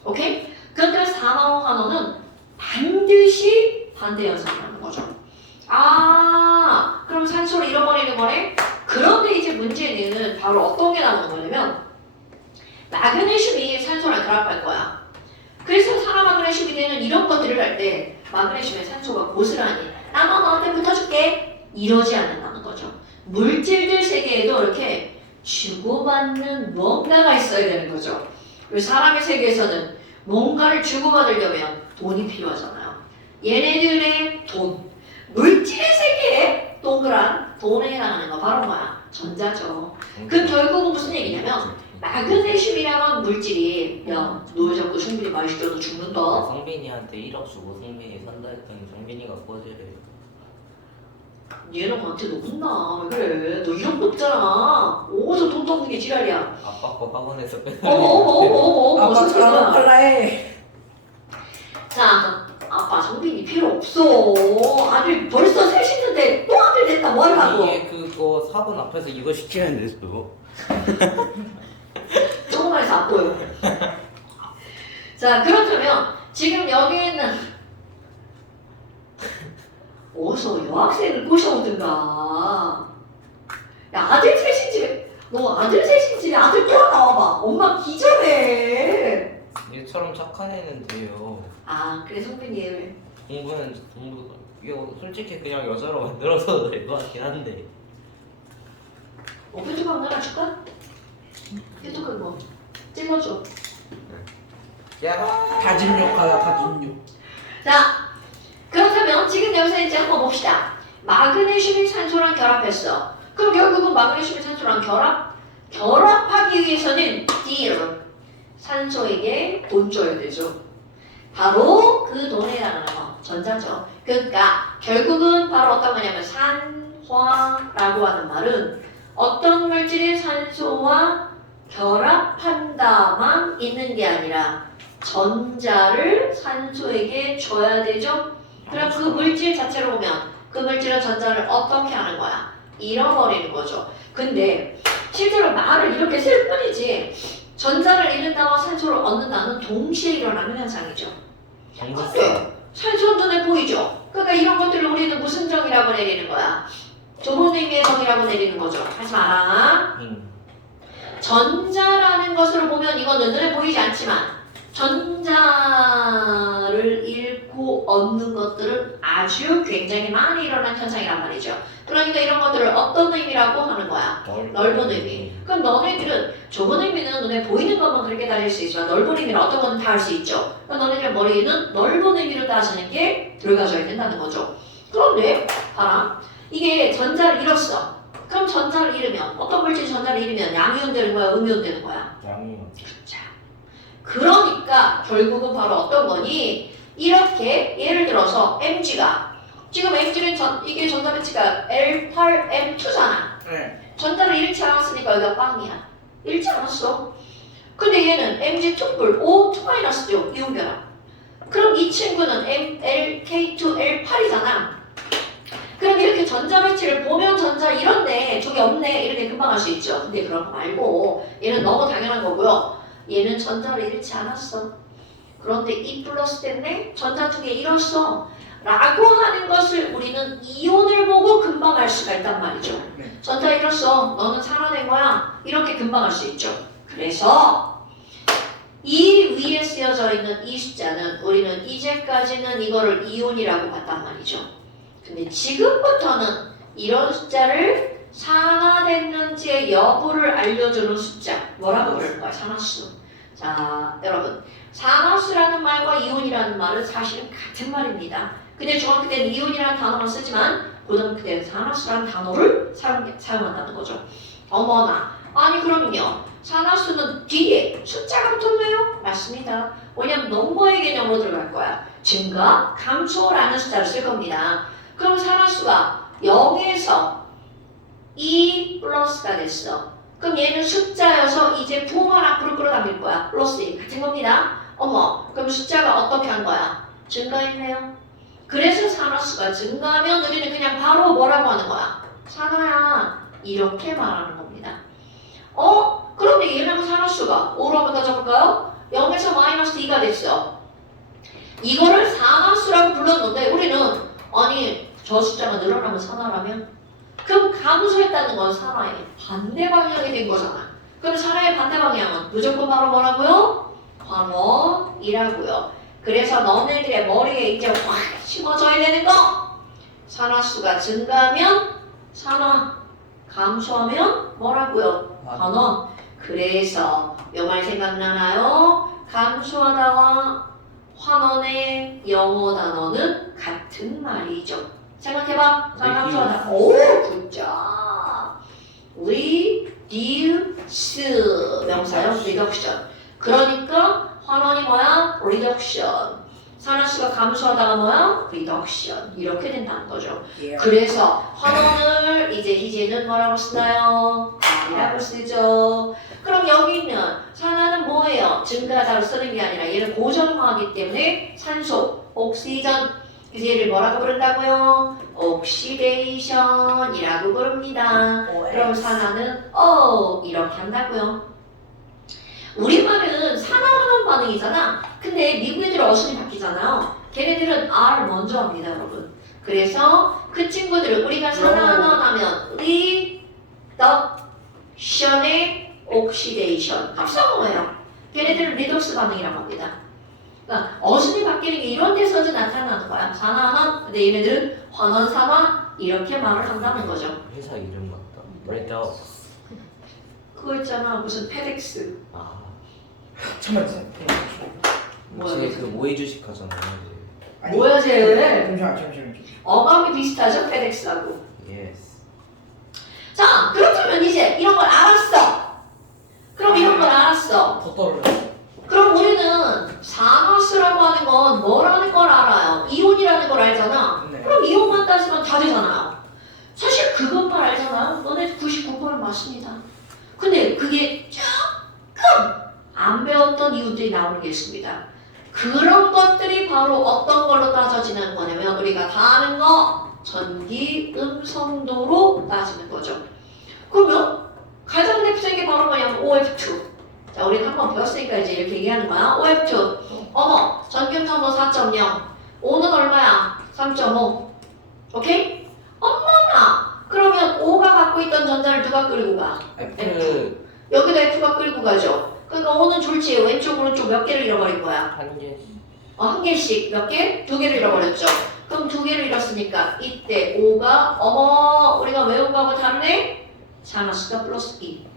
오케이? 그런데 산화 환원은 반드시 반대 현상이라는 거죠. 아, 그럼 산소를 잃어버리는 거네? 그런데 이제 문제는 바로 어떤 게 나오는 거냐면 마그네슘이 산소랑 결합할 거야. 그래서 산화 마그네슘이 되는 이런 것들을 할 때 마그네슘의 산소가 고스란히 나도 너한테 붙어줄게 이러지 않는다는 거죠. 물질들 세계에도 이렇게 주고받는 뭔가가 있어야 되는 거죠. 그리고 사람의 세계에서는 뭔가를 주고받으려면 돈이 필요하잖아요. 얘네들의 돈, 물질의 세계에 동그란 돈에 해당하는 거 바로 뭐야? 전자죠. 그 결국은 무슨 얘기냐면 마그네슘이라는 물질이 야, 너 자꾸 성빈이 많이 시켜서 죽는다. 성빈이한테 1억 주고 성빈이 산다 했더니 성빈이가 꺼지래. 얘는 나한테 너 혼나. 왜 그래? 너 이런 거 없잖아. 어디서 돈 떠는 게 지랄이야. 아빠 거 학원에서 어머 아빠 무슨 저런 소리야. 팔라해. 자, 아빠 성빈이 필요 없어. 아들 벌써 셋이는데 또 아들 됐다. 뭐 하려고. 얘 그거 사본 앞에서 이거 시키는데 저거. 조금만 해서 안 보여. 자, 그렇다면 지금 여기에는 어디서 여학생을 꼬셔오든가. 야, 아들 셋인 집에 너 아들 셋인 집에 아들 껴 나와봐. 엄마 기절해. 얘처럼 착한 애는 돼요. 아, 그래 성빈이 왜? 공부는 이거 솔직히 그냥 여자로 만들어서 될 것 같긴 한데. 표지방 하나 줄까? 휴토 그거 찔러줘. 야. 다진 욕하다 다진 욕. 자, 그렇다면 지금 여기서 이제 한번 봅시다. 마그네슘이 산소랑 결합했어. 그럼 결국은 마그네슘이 산소랑 결합하기 위해서는 dear 산소에게 돈 줘야 되죠. 바로 그 돈에 해당하는 거 전자죠. 그러니까 결국은 바로 어떤 거냐면 산화라고 하는 말은 어떤 물질이 산소와 결합한다만 있는 게 아니라 전자를 산소에게 줘야 되죠. 그럼 그 물질 자체로 보면 그 물질은 전자를 어떻게 하는 거야? 잃어버리는 거죠. 근데 실제로 말을 이렇게 쓸 뿐이지 전자를 잃는다와 산소를 얻는다는 동시에 일어나는 현상이죠. 근데 산소 눈에 보이죠? 그러니까 이런 것들을 우리는 무슨 정이라고 내리는 거야? 좁은 의미의 정이라고 내리는 거죠. 하지 마라. 전자라는 것으로 보면 이거는 눈에 보이지 않지만 전자를 잃고 얻는 것들은 아주 굉장히 많이 일어난 현상이란 말이죠. 그러니까 이런 것들을 어떤 의미라고 하는 거야? 넓은 의미. 그럼 너네들은 좁은 의미는 눈에 보이는 것만 그렇게 다닐 수 있지만 넓은 의미는 어떤 건 다 할 수 있죠. 그럼 너네들 머리에는 넓은 의미를 따지는 게 들어가줘야 된다는 거죠. 그런데 봐라. 이게 전자를 잃었어. 그럼 전자를 잃으면 어떤 물질이 전자를 잃으면 양이온 되는 거야? 음이온 되는 거야? 양이요. 자, 그러니까 결국은 바로 어떤 거니? 이렇게 예를 들어서 mg가 지금 mg는 이게 전자 배치가 L8M2잖아. 네. 전자를 잃지 않았으니까 여기가 빵이야. 잃지 않았어. 근데 얘는 mg 투뿔 O2-죠. 이온 결합. 그럼 이 친구는 LK2L8이잖아. 그럼 이렇게 전자 배치를 보면 전자 이런데 저기 없네 이렇게 금방 알 수 있죠. 근데 그런 거 말고 얘는 너무 당연한 거고요. 얘는 전자를 잃지 않았어. 그런데 E 플러스 때문에 전자 두 개 잃었어. 라고 하는 것을 우리는 이온을 보고 금방 알 수가 있단 말이죠. 네. 전자 잃었어. 너는 살아낸 거야. 이렇게 금방 알 수 있죠. 그래서 이 위에 쓰여져 있는 이 숫자는 우리는 이제까지는 이거를 이온이라고 봤단 말이죠. 근데 지금부터는 이런 숫자를 산화됐는지의 여부를 알려주는 숫자 뭐라고 부를 거야? 산화수. 자 여러분 산화수라는 말과 이온이라는 말은 사실은 같은 말입니다. 근데 중학교 때는 이온이라는 단어만 쓰지만 고등학교 때는 산화수라는 단어를 사용한다는 거죠. 어머나 아니 그럼요 산화수는 뒤에 숫자가 붙었나요? 맞습니다. 왜냐면 넘버의 개념으로 들어갈 거야. 증가, 감소라는 숫자를 쓸 겁니다. 그럼 산화수가 0에서 2 플러스가 됐어. 그럼 얘는 숫자여서 이제 부호만 앞으로 끌어당길 거야. 플러스 1 같은 겁니다. 어머, 그럼 숫자가 어떻게 한 거야? 증가했네요. 그래서 산화수가 증가하면 우리는 그냥 바로 뭐라고 하는 거야? 산화야. 이렇게 말하는 겁니다. 그런데 얘는 산화수가 5로 한번 더 적을까요? 0에서 마이너스 2가 됐어. 이거를 산화수라고 불렀는데 우리는 아니 저 숫자가 늘어나면 산화라면 그럼 감소했다는 건 산화의 반대 방향이 된 거잖아. 그럼 산화의 반대 방향은 무조건 바로 뭐라고요? 환원이라고요. 그래서 너네들의 머리에 이제 확 심어져야 되는 거. 산화수가 증가하면 산화, 감소하면 뭐라고요? 환원. 그래서 요 말 생각나나요? 감소하다와 환원의 영어 단어는 같은 말이죠. 생각해봐. 감소하다. 오, 굿자. reduce 명사요. reduction. 그러니까 환원이 뭐야? reduction. 산화수가 감소하다가 뭐야? reduction. 이렇게 된다는 거죠. 예. 그래서 환원을 이제는 뭐라고 쓰나요? R이라고 쓰죠. 그럼 여기 있는 산화는 뭐예요? 증가하다고 쓰는 게 아니라 얘는 고전화하기 때문에 산소, 옥시전. 그래서 얘를 뭐라고 부른다고요? 옥시데이션이라고 부릅니다. 그럼 산화는 이렇게 한다고요. 우리말은 산화하는 반응이잖아. 근데 미국 애들은 어순이 바뀌잖아요. 걔네들은 R 먼저 합니다, 여러분. 그래서 그 친구들은 우리가 산화하면 리덕션의 옥시데이션 합성어예요. 걔네들은 리덕스 반응이라고 합니다. 그러니까 어순이 바뀌는 게 이런 데서도 나타나는 거야. 산화하면 근데 얘네들은 환원산화 이렇게 말을 한다는 거죠. 회사 이름 같다. breakout. 그거 있잖아 무슨 페덱스. 아, 잠깐만. 뭐야, 제 이거? 그 모의 주식 하잖아요. 아니, 뭐야 쟤? 잠시만. 어감이 비슷하죠 페덱스하고. 예스. 자 그렇다면 이제 이런 걸 알았어. 그럼 이런 걸 알았어. 더 떠올려. 그럼 우리는 산화수라고 하는 건 뭐라는 걸 알아요? 이온이라는 걸 알잖아. 네. 그럼 이온만 따지면 다 되잖아요. 사실 그것만 알잖아요. 너네 99% 맞습니다. 근데 그게 조금 안 배웠던 이유들이 나오는 게 있습니다. 그런 것들이 바로 어떤 걸로 따져지는 거냐면 우리가 다 아는 거 전기 음성도로 따지는 거죠. 그러면 가장 대표적인 게 바로 뭐냐면 OF2. 자, 우리 한번 배웠으니까 이제 이렇게 얘기하는 거야. OF2. 어머, 전기 음성도 4.0. O는 얼마야? 3.5. 오케이? 어머나! 그러면 O가 갖고 있던 전자를 누가 끌고 가? F 여기도 F가 끌고 가죠. 그러니까 O는 졸지 왼쪽 오른쪽 몇 개를 잃어버린 거야? 한 개. 한 개씩 몇 개? 2개를 잃어버렸죠. 그럼 2개를 잃었으니까 이때 O가 어머 우리가 외운 거하고 다르네? 산화수가 플러스 2.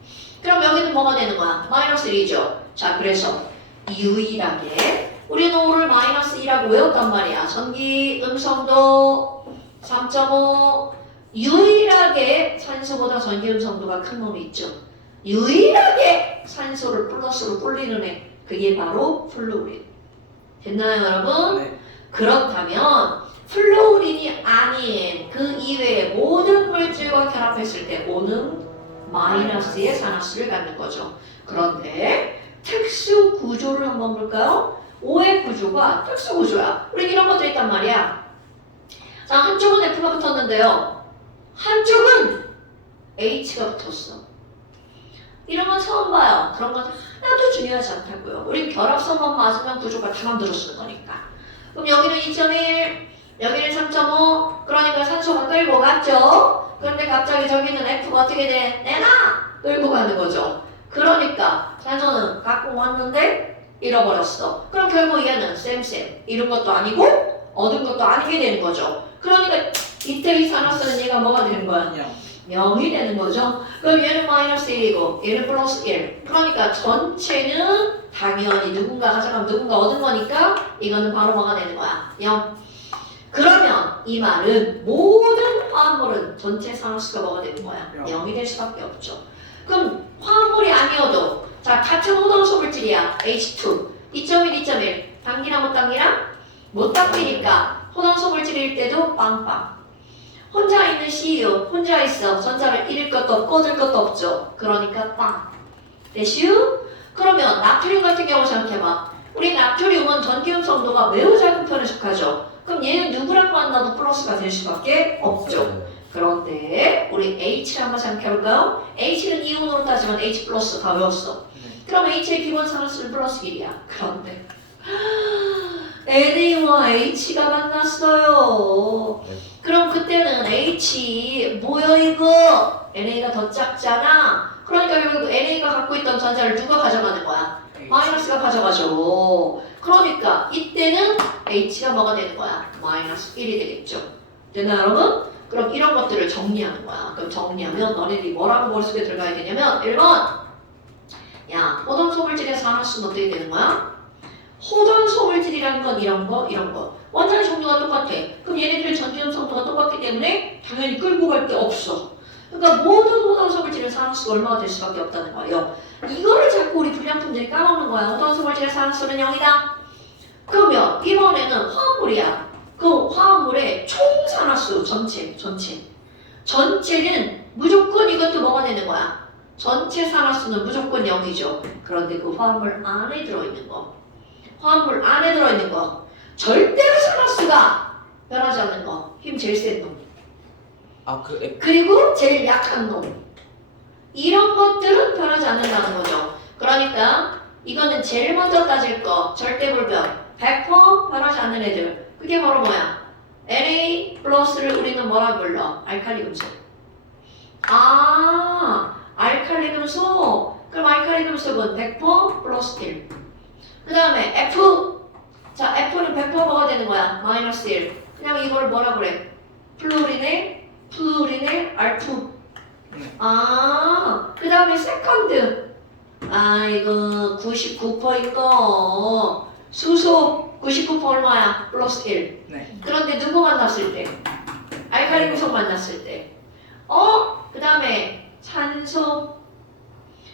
그럼 여기는 뭐가 되는 거야? 마이너스 1이죠. 자 그래서 유일하게 우리는 O를 마이너스 2라고 외웠단 말이야. 전기 음성도 3.5 유일하게 산소보다 전기 음성도가 큰 놈이 있죠. 유일하게 산소를 플러스로 불리는 애 그게 바로 플루오린. 됐나요, 여러분? 네. 그렇다면 플루오린이 아닌 그 이외의 모든 물질과 결합했을 때 오는 마이너스의 산화수를 갖는 거죠. 그런데 특수 구조를 한번 볼까요? O의 구조가 특수 구조야. 우리 이런 것들 있단 말이야. 자, 한쪽은 F가 붙었는데요. 한쪽은 H가 붙었어. 이런 건 처음 봐요. 그런 건 하나도 중요하지 않다고요. 우린 결합선만 맞으면 구조가 다 만들어지는 거니까. 그럼 여기는 2.1, 여기는 3.5, 그러니까 산소가 끌고 갔죠. 그런데 갑자기 저기는 F가 어떻게 돼? 내가 끌고 가는 거죠. 그러니까 산소는 갖고 왔는데 잃어버렸어. 그럼 결국 얘는 쌤 잃은 것도 아니고 얻은 것도 아니게 되는 거죠. 그러니까 이때 이 산화수는 얘가 뭐가 되는 거야? 0이 되는 거죠. 그럼 얘는 마이너스 1이고 얘는 플러스 1. 그러니까 전체는 당연히 누군가 가져가면 누군가 얻은 거니까 이거는 바로 뭐가 되는 거야? 0. 그러면 이 말은 모든 화합물은 전체 산화수가 뭐가 되는 거야? 0이 될 수밖에 없죠. 그럼 화합물이 아니어도 자 같은 호동소 물질이야. H2 2.1, 2.1 당기랑 못 당기랑? 못 당기니까 호동소 물질일 때도 빵빵. 혼자 있는 CU 혼자 있어. 전자를 잃을 것도 없고 얻을 것도 없죠. 그러니까 빵. 됐슈? 그러면 나트륨 같은 경우 생각해봐. 우리 나트륨은 전기음 성도가 매우 작은 편에 속하죠. 그럼 얘는 누구랑 만나도 플러스가 될 수밖에 없죠. 그런데 우리 H를 한번 생각해볼까요? H는 이온으로 따지면 H 플러스 다 외웠어. 그럼 H의 기본 산화수는 플러스 1이야. 그런데 NA와 H가 만났어요. 그럼 그때는 H 뭐야 이거? NA가 더 작잖아. 그러니까 결국 NA가 갖고 있던 전자를 누가 가져가는 거야? 마이너스가 가져가죠. 그러니까 이때는 H가 뭐가 되는 거야? 마이너스 1이 되겠죠. 됐나요 여러분? 그럼 이런 것들을 정리하는 거야. 그럼 정리하면 너네들이 뭐라고 머릿속에 들어가야 되냐면 1번 야 호전 소물질의 산화수는 어떻게 되는 거야? 호전 소물질이라는 건 이런 거 원자의 종류가 똑같아. 그럼 얘네들의 전기음 성도가 똑같기 때문에 당연히 끌고 갈 게 없어. 그러니까 모든 호전 소물질의 산화수가 얼마가 될 수밖에 없다는 거예요. 이거를 자꾸 우리 불량품들이 까먹는 거야. 호전 소물질의 산화수는 0이다. 그러면 이번에는 화합물이야. 그 화합물의 총 산화수 전체는 무조건 이것도 뭐가 되는 거야? 전체 산화수는 무조건 0이죠. 그런데 그 화합물 안에 들어있는 거 절대로 산화수가 변하지 않는 거. 힘 제일 센 놈. 그리고 제일 약한 놈. 이런 것들은 변하지 않는다는 거죠. 그러니까 이거는 제일 먼저 따질 거. 절대불변. 100% 변하지 않는 애들. 그게 바로 뭐야? Na 플러스를 우리는 뭐라 불러? 알칼리 금속. 알칼리 금속. 그럼 알칼리 금속은 100% 플러스 1. 그 다음에 F. 자, F는 100% 뭐가 되는 거야? 마이너스 1. 그냥 이걸 뭐라 그래? 플루린의 R2. 그 다음에 세컨드. 이거 99%인 거. 수소 99% 얼마야? 플러스 1. 네. 그런데 누구 만났을 때? 알칼리 금속 만났을 때. 그 다음에 산소는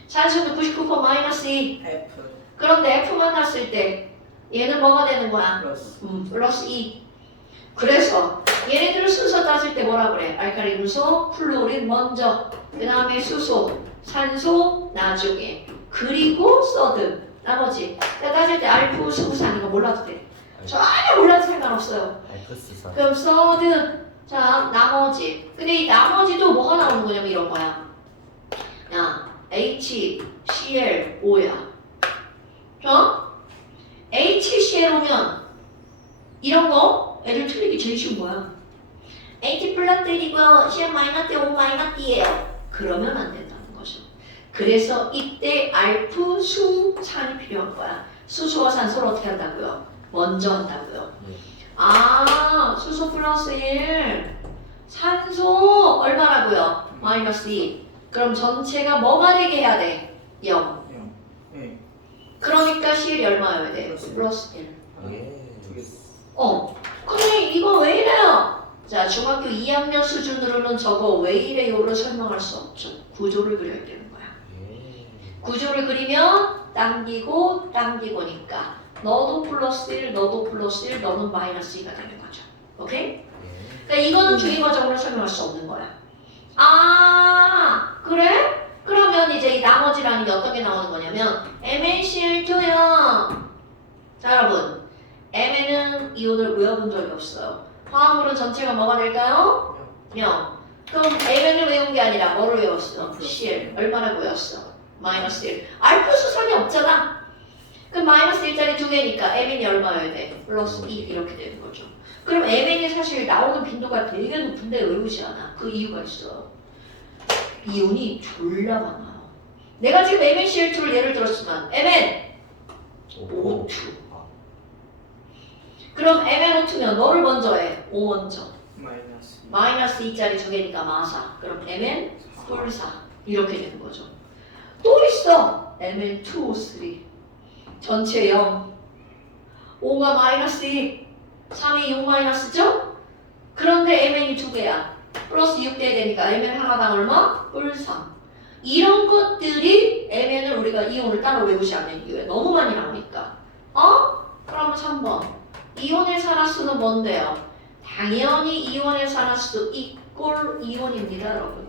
99% 마이너스 2. F 그런데 F 만났을 때 얘는 뭐가 되는 거야? 플러스 플러스 2. 그래서 얘네들을 순서 따질 때 뭐라 그래? 알칼리 금속, 플루오린 먼저, 그 다음에 수소, 산소 나중에, 그리고 서드 나머지. 따질 때 알프, 수산 이거 몰라도 돼. 전혀 몰라도 상관없어요. 그럼 서드, 자 나머지. 근데 이 나머지도 뭐가 나오는 거냐면 이런 거야. 야 HClO야. HCl오면 이런 거 애들 틀리기 제일 쉬운 거야. H 플러스 1이고요. Cl 마이너스 O 마이너스 D예요. 그러면 안 된다는 거죠. 그래서 이때 알프, 수, 산이 필요한 거야. 수소와 산소를 어떻게 한다고요? 먼저 한다고요. 수소 플러스 1, 산소 얼마라고요? 마이너스 2. 그럼 전체가 뭐가 되게 해야 돼? 0. 그러니까 Cl이 얼마여야 돼? 플러스 1. 근데 이거 왜 이래요? 자, 중학교 2학년 수준으로는 저거 왜 이래요를 설명할 수 없죠. 구조를 그려야 되는 거야. 구조를 그리면 당기고 당기고니까 너도 플러스 1, 너도 플러스 1, 너는 마이너스 2가 되는 거죠. 오케이? 그러니까 이거는 주의 과정으로 설명할 수 없는 거야. 아, 그래? 그러면 이제 이 나머지라는 게 어떻게 나오는 거냐면 MnCl2요. 자, 여러분. Mn은 이온을 외워본 적이 없어요. 화합물은 전체가 뭐가 될까요? 0. 그럼 Mn을 외운 게 아니라 뭐를 외웠어? Cl. 얼마나 외웠어? 마이너스 1. 알프 수선이 없잖아. 그럼 마이너스 1짜리 두 개니까 Mn이 얼마여야 돼? 플러스 2 이렇게 되는 거죠. 그럼 Mn이 사실 나오는 빈도가 되게 높은데 외우지 않아. 그 이유가 있어요. 이온이 졸라 많아요. 내가 지금 MnCl2를 예를 들었으면 Mn O2. 그럼 MnO2면 뭐를 먼저 해? O 먼저. 마이너스 2짜리 두 개니까 마사. 그럼 Mn 뿔사. 이렇게 되는 거죠. 또 있어. Mn2O3. 전체 0. 5가 마이너스 2. 3이 6 마이너스죠? 그런데 Mn이 두 개야. 플러스 6 돼야 되니까 Mn 하나당 얼마? 뿔3. 이런 것들이 Mn을 우리가 이온을 따로 외우지 않는 이유에 너무 많이 나오니까. 그러면 3번. 이온의 산화수는 뭔데요? 당연히 이온의 산화수 이꼴 이온입니다, 여러분.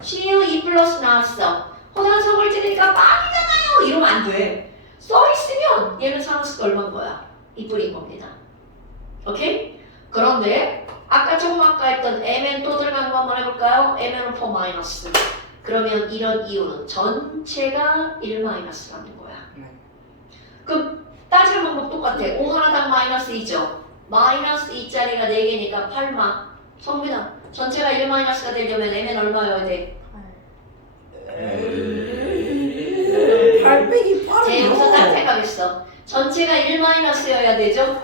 CU2 플러스 나왔어. 호단성을지니까 빵이잖아요. 이러면 안 돼. 써있으면 얘는 산화수가 얼마인 거야? 이뿔인 겁니다. 오케이? 그런데 아까 조금 아까 했던 Mn 또 들어간 거 한번 해볼까요? MnO4 마이너스. 그러면 이런 이온은 전체가 1 마이너스라는 거야. 그럼 따지는 방법 똑같아. 5 하나당 마이너스 2죠. 마이너스 2짜리가 4개니까 8마. 성민아, 전체가 1 마이너스가 되려면 Mn 얼마여야 돼? 8 빼기 8은 제 여기서 딱 생각했어. 전체가 1 마이너스여야 되죠?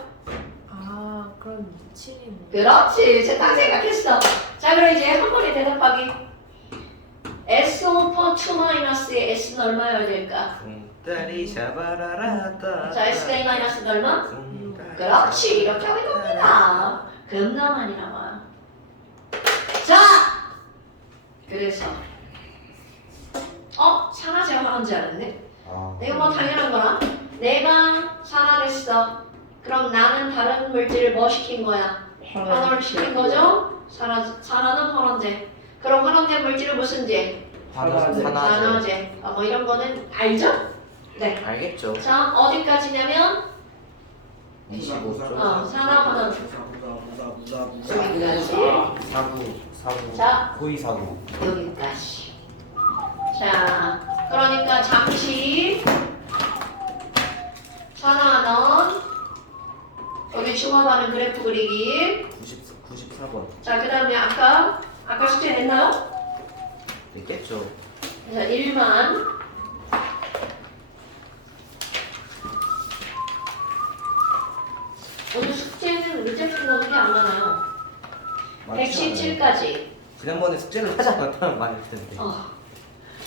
아, 그럼 7이네. 그렇지. 제가 딱 생각했어. 자, 그럼 이제 한 번에 대답하기. SO4 2 마이너스의 S는 얼마여야 될까? 다리 샤바라라따. 자, S가 2 마이너스는 얼마? 그렇지. 이렇게 하면 됩니다. 겁나 많이 나와요. 자! 그래서 산화제가 화학제 알았네? 이거 뭐 당연한 거라. 내가 산화됐어. 그럼 나는 다른 물질을 뭐 시킨 거야? 환원을 시킨 거죠? 산화는 환원제. 그럼 환원된 물질은 무슨 제? 산화제. 산화제. 뭐 이런 거는 알죠? 네. 알겠죠. 자, 어디까지냐면 25초. 산화환원. 여기까지. 사구. 자. 고이 사구. 여기까지. 자, 그러니까 잠시 산화환원. 여기 중화반응 그래프 그리기. 94번. 자, 그 다음에 아까 숙제 냈나요? 됐겠죠. 자, 1만. 오늘 숙제는 문제풀이 넣는 게 안 많아요. 117까지. 지난번에 숙제를 하지 않았다는 말일 텐데.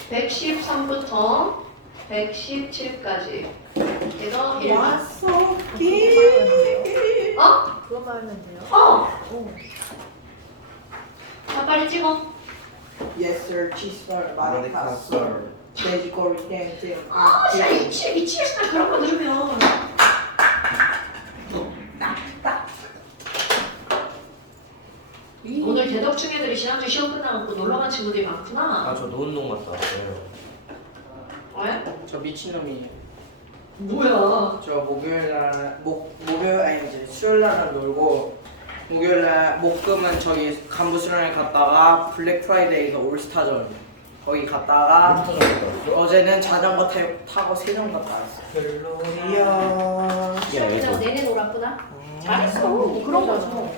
113부터 117까지. 이거 1만. 와소키. 그거 말하면 돼요? 오. 자, 빨리 찍어. Yes sir, 칫솔, 마데카솔, 돼지꼬리 땡땡. 진짜 미치겠어. 그런 거 들으면. 오늘 대덕충 애들이 지난주 시험 끝나고 놀러간 친구들이 많구나. 저 노은동 갔다 왔어요. 왜? 저 미친놈이에요. 뭐야? 저 목요일날 목요일 아니 이제 수요일날은 놀고 목요일날 목금은 저기 간부수련회 갔다가 블랙 프라이데이가 올스타전 거기 갔다가 어제는 자전거 타고 세종 갔다 왔어. 별로야. 시험 끝나고 내내 놀았구나. 잘했어. 그런 거죠.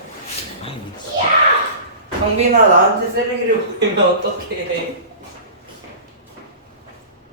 성민아 나한테 쓰레기를 보이면 어떡해.